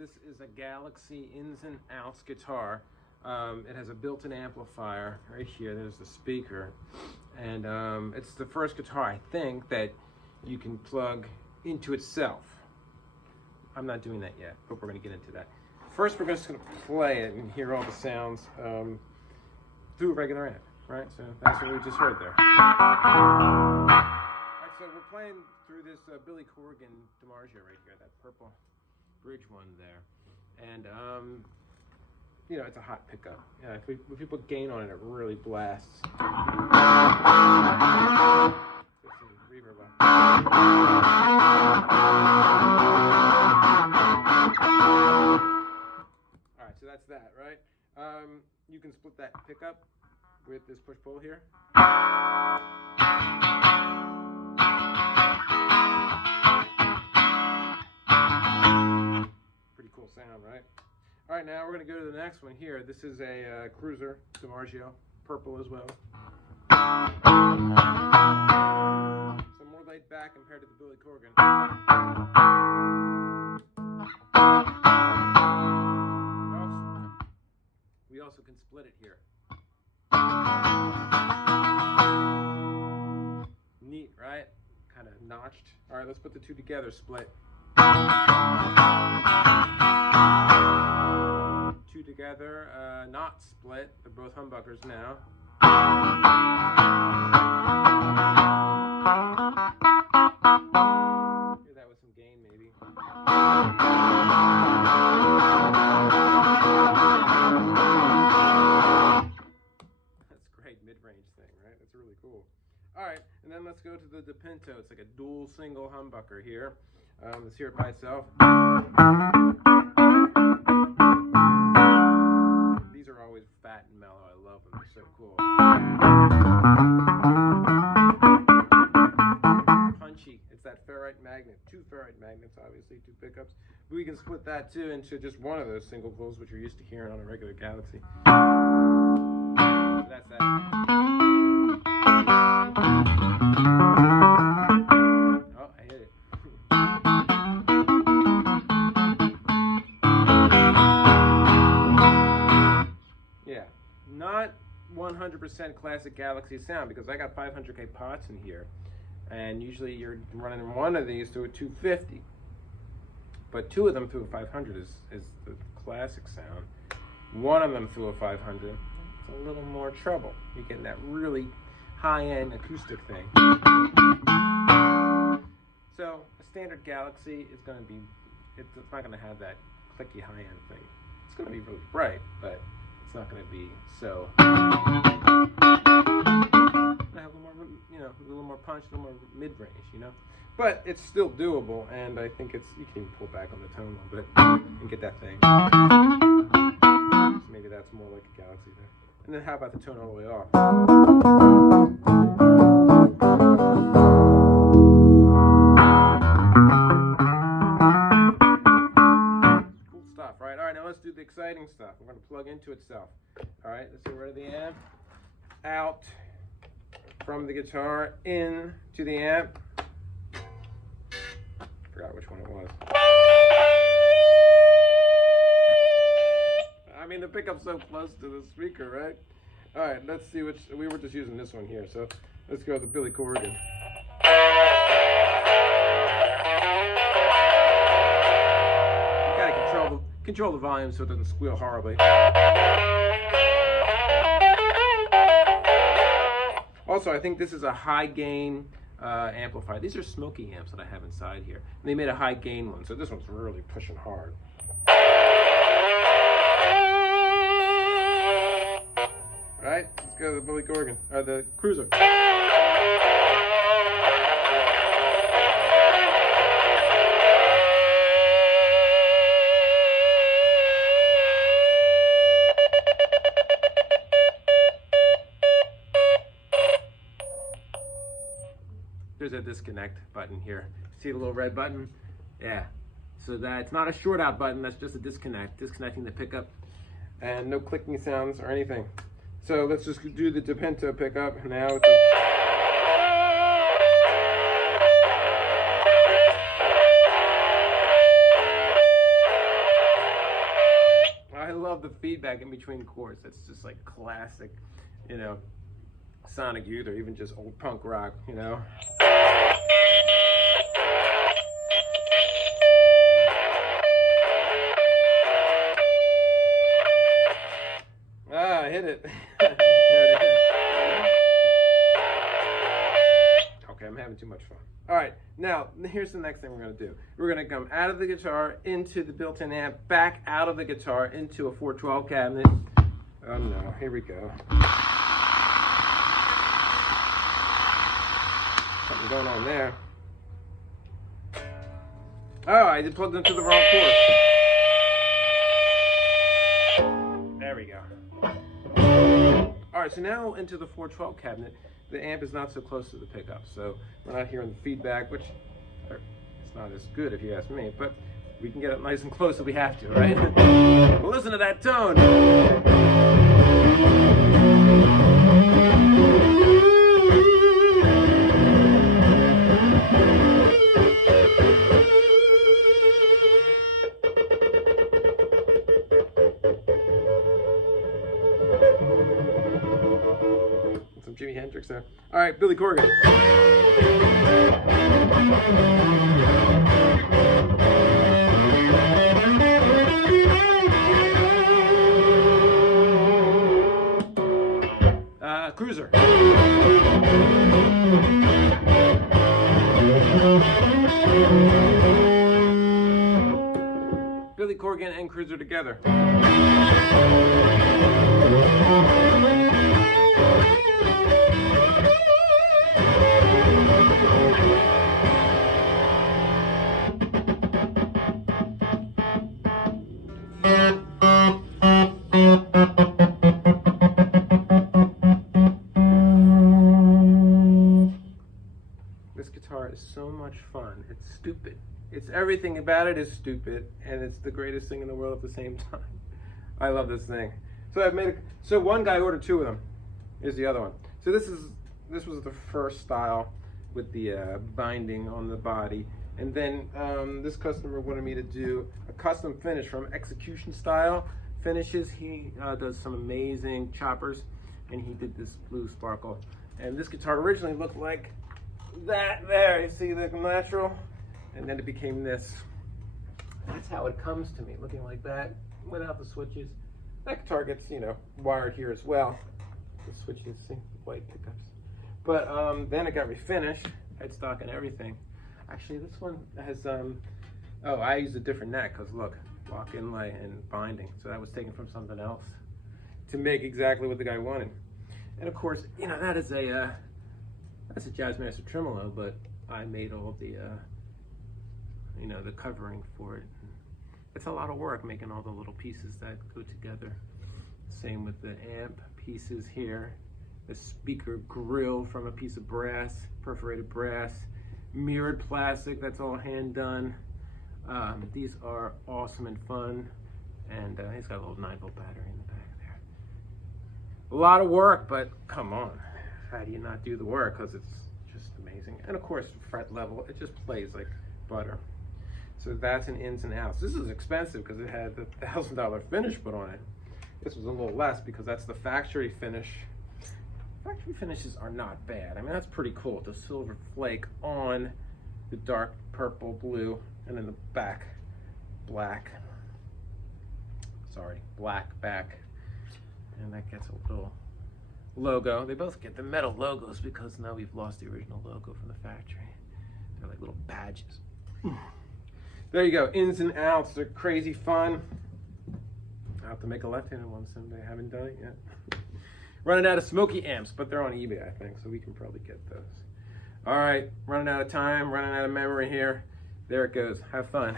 This is a Galaxie ins and outs guitar. It has a built-in amplifier right here. There's the speaker, and it's the first guitar, I think, that you can plug into itself. I'm not doing that yet, but we're going to get into that. First, we're just going to play it and hear all the sounds through a regular amp, right? So that's what we just heard there. All right, so we're playing through this Billy Corgan DiMarzio right here, that purple bridge one there, and you know, it's a hot pickup. Yeah, if we put gain on it, it really blasts. Reverb on. All right, so that's that, right? You can split that pickup with this push-pull here. Pretty cool sound, right? All right, now we're going to go to the next one here. This is a Cruiser DiMarzio, purple as well. So more laid back compared to the Billy Corgan. We also can split it here. Neat, right? Kind of notched. All right, let's put the two together, split. Two together, not split. They're both humbuckers now. Hear that with some gain, maybe. That's great mid-range thing, right? That's really cool. All right, and then let's go to the DiPinto. It's like a dual single humbucker here. Let's hear it by itself. These are always fat and mellow. I love them. They're so cool. Punchy. It's that ferrite magnet. Two ferrite magnets, obviously, two pickups. But we can split that too into just one of those single pulls, which you're used to hearing on a regular Galaxie. So that's that. Oh, I hit it. Yeah, not 100% classic Galaxie sound, because I got 500K pots in here, and usually you're running one of these through a 250, but two of them through a 500 is the classic sound. One of them through a 500, it's a little more treble. You're getting that really high-end acoustic thing. So a standard Galaxie is going to be, it's not going to have that clicky high-end thing. It's going to be really bright, but it's not going to be so. I have a little more, you know, a little more punch, a little more mid-range, you know. But it's still doable, and I think it's, you can even pull back on the tone a little bit and get that thing. So maybe that's more like a Galaxie there. And then how about the tone all the way off? Cool stuff, right? All right, now let's do the exciting stuff. We're going to plug into itself. All right, let's see where the amp, out from the guitar, in to the amp. Forgot which one it was. I mean, the pickup's so close to the speaker, right? All right, let's see which, we were just using this one here, so let's go with the Billy Corgan. You gotta control the volume so it doesn't squeal horribly. Also, I think this is a high gain amplifier. These are Smoky amps that I have inside here. And they made a high gain one, so this one's really pushing hard. All right, let's go to the Billy Corgan, or the Cruiser. There's a disconnect button here. See the little red button? Yeah. So that's not a short out button, that's just a disconnect, disconnecting the pickup. And no clicking sounds or anything. So let's just do the DiPinto pickup. Now it's a love the feedback in between chords. That's just like classic, you know, sonic youth or even just old punk rock, you know. Ah, I hit it. There it is. Okay, I'm having too much fun. All right, now here's the next thing we're gonna do. We're gonna come out of the guitar into the built-in amp, back out of the guitar into a 412 cabinet. Oh no, here we go. Something going on there. Oh, I just plugged into the wrong port. There we go. All right, so now into the 412 cabinet. The amp is not so close to the pickup, so we're not hearing the feedback, which it's not as good if you ask me, but we can get it nice and close if we have to, right? Well, listen to that tone. Some Jimi Hendrix there. All right, Billy Corgan. Cruiser. Billy Corgan and Cruiser together. This guitar is so much fun. It's stupid. It's everything about it is stupid, and it's the greatest thing in the world at the same time. I love this thing. So I've made so one guy ordered two of them. Here's the other one. So this was the first style with the binding on the body, and then this customer wanted me to do a custom finish from Execution Style Finishes. He does some amazing choppers, and he did this blue sparkle. And this guitar originally looked like that there. You see the natural, and then it became this. That's how it comes to me, looking like that without the switches. That guitar gets, you know, wired here as well. The switches, see, white pickups. But then it got refinished, headstock and everything. Actually, this one has oh, I used a different neck because look, lock inlay and binding. So that was taken from something else to make exactly what the guy wanted. And of course, you know, that's a Jazzmaster tremolo, but I made all the you know, the covering for it. It's a lot of work making all the little pieces that go together. Same with the amp pieces here. The speaker grill from a piece of brass, perforated brass. Mirrored plastic, that's all hand done. These are awesome and fun. And he's got a little 9-volt battery in the back there. A lot of work, but come on. How do you not do the work? Because it's just amazing. And of course, fret level, it just plays like butter. So that's an ins and outs. This is expensive because it had the $1,000 finish put on it. This was a little less because that's the factory finish. Factory finishes are not bad. I mean, that's pretty cool. The silver flake on the dark purple blue, and in the back, black. Sorry, black back. And that gets a little logo. They both get the metal logos because now we've lost the original logo from the factory. They're like little badges. There you go, ins and outs. They're crazy fun. I'll have to make a left-handed one someday. I haven't done it yet. Running out of Smoky amps, but they're on eBay, I think, so we can probably get those. All right, running out of time, running out of memory here. There it goes. Have fun.